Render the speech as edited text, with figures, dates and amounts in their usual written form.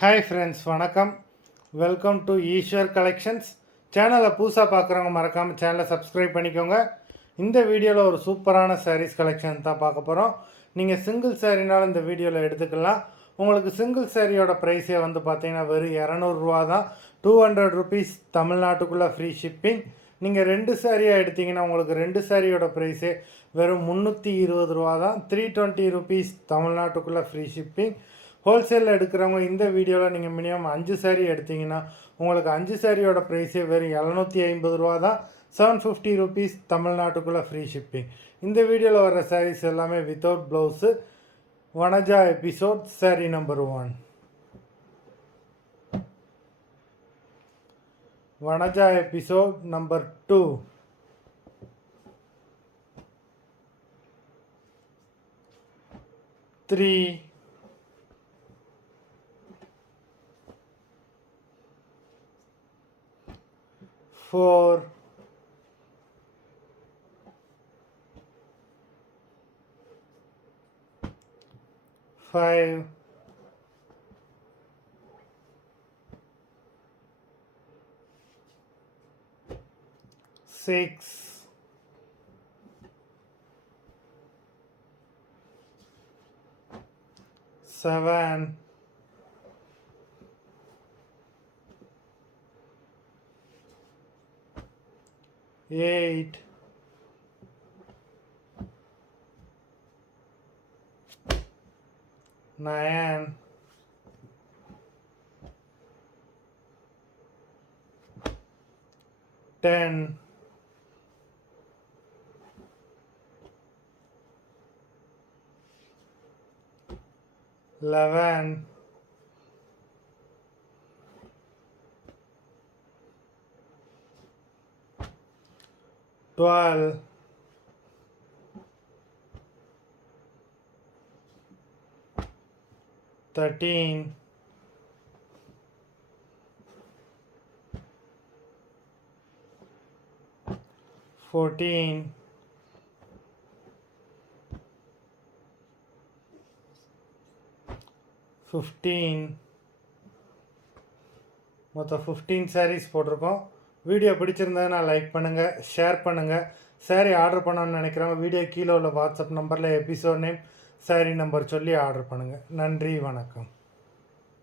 Hi friends, வணக்கம். Welcome to Eshwar collections. சேனலை புதுசாக பார்க்குறவங்க மறக்காமல் சேனலை சப்ஸ்கிரைப் பண்ணிக்கோங்க. இந்த வீடியோவில் ஒரு சூப்பரான சாரீஸ் கலெக்ஷன் தான் பார்க்க போகிறோம். நீங்கள் சிங்கிள் சாரீனாலும் இந்த வீடியோவில் எடுத்துக்கலாம். உங்களுக்கு சிங்கிள் சாரியோட ப்ரைஸே வந்து பார்த்தீங்கன்னா வெறும் 200 தான். 200 ருபீஸ் தமிழ்நாட்டுக்குள்ளே ஃப்ரீ ஷிப்பிங். நீங்கள் 2 சாரியாக எடுத்திங்கன்னா உங்களுக்கு 2 சாரியோட ப்ரைஸே வெறும் 320 தான். 320 ருபீஸ் தமிழ்நாட்டுக்குள்ளே ஃப்ரீ ஷிப்பிங். ஹோல்சேலில் எடுக்கிறவங்க இந்த வீடியோவில் நீங்கள் மினிமம் 5 சாரீ எடுத்திங்கன்னா உங்களுக்கு 5 சாரியோட ப்ரைஸே வெறும் 750 தான். 750 ருபீஸ் தமிழ்நாட்டுக்குள்ளே ஃப்ரீ ஷிப்பிங். இந்த வீடியோவில் வர சாரீஸ் எல்லாமே வித்தவுட் ப்ளவுஸு. வனஜா எபிசோட் சாரீ நம்பர் 1. Vanaja episode number 2. 3, 4, 5, 6, 7, 8, 9, 10, 11, 12, 13, 14, 15. மொத்தம் 15 சாரீஸ் போட்டிருக்கோம். வீடியோ பிடிச்சிருந்ததுன்னா லைக் பண்ணுங்கள், ஷேர் பண்ணுங்கள். சாரீ ஆர்டர் பண்ணணும்னு நினைக்கிறவங்க வீடியோ கீழே உள்ள வாட்ஸ்அப் நம்பரில் எபிசோட் நேம், சாரீ நம்பர் சொல்லி ஆர்டர் பண்ணுங்கள். நன்றி, வணக்கம்.